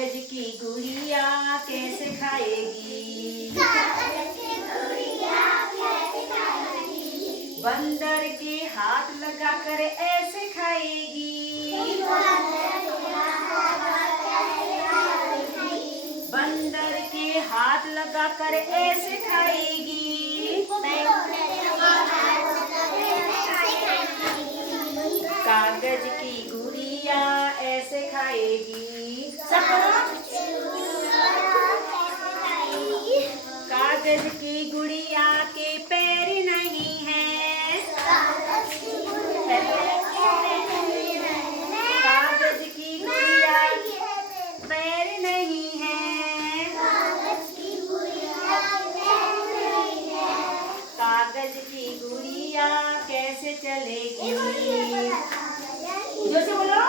कागज की गुड़िया कैसे खाएगी? बंदर के हाथ लगाकर ऐसे खाएगी। बंदर के हाथ लगाकर ऐसे खाएगी। कागज की गुड़िया ऐसे खाएगी। कागज की गुड़िया के पैर नहीं है। कागज की गुड़िया पैर नहीं है। कागज की गुड़िया कैसे चलेगी? जोर से बोलो।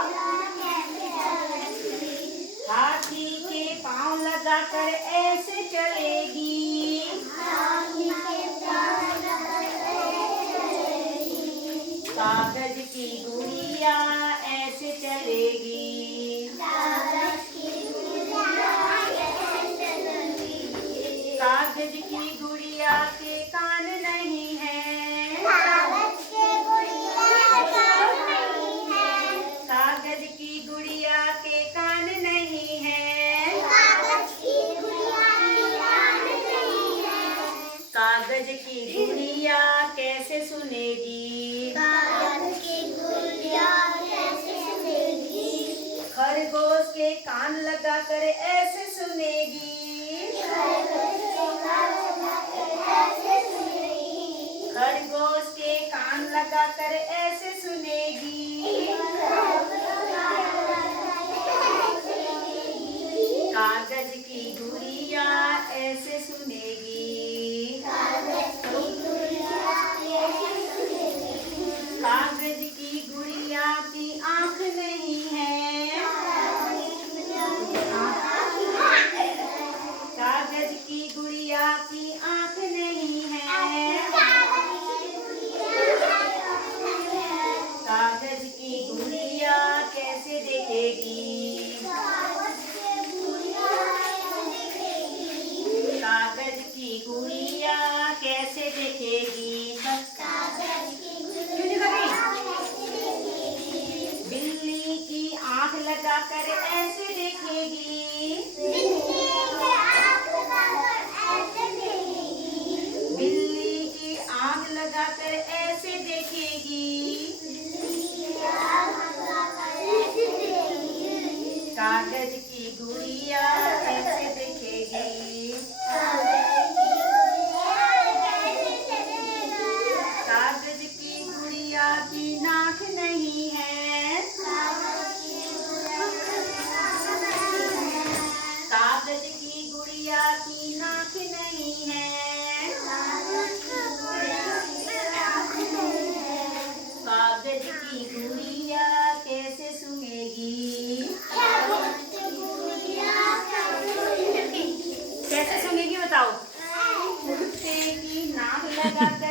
हाथी के पाँव लगाकर ऐसे चलेगी। कागज की गुड़िया ऐसे चलेगी। कागज की गुड़िया के कान नहीं है। कागज की गुड़िया के कान नहीं है। कागज की गुड़िया कैसे सुनेगी? खरगोश के कान लगाकर ऐसे सुनेगी। खरगोश के कान लगाकर ऐसे सुनेगी। कागज की गुड़िया ऐसे सुनेगी। कागज की गुड़िया की आँख नहीं है। कागज की गुड़िया की आँख नहीं है। कागज की गुड़िया कैसे देखेगी? कागज की गुड़िया कैसे देखेगी? क्यों दिखाएगी? बिल्ली की आँख लगाकर ऐसे देखेगी। बिल्ली की आँख लगाकर ऐसे देखेगी। कागज की गुड़िया ऐसे देखेगी। कागज की गुड़िया की नाक नहीं है। कागज की गुड़िया की नाक नहीं है। कागज की गुड़िया कैसे सुनेगी? कैसे सुनेगी बताओ? कुत्ते की नाक लगाकर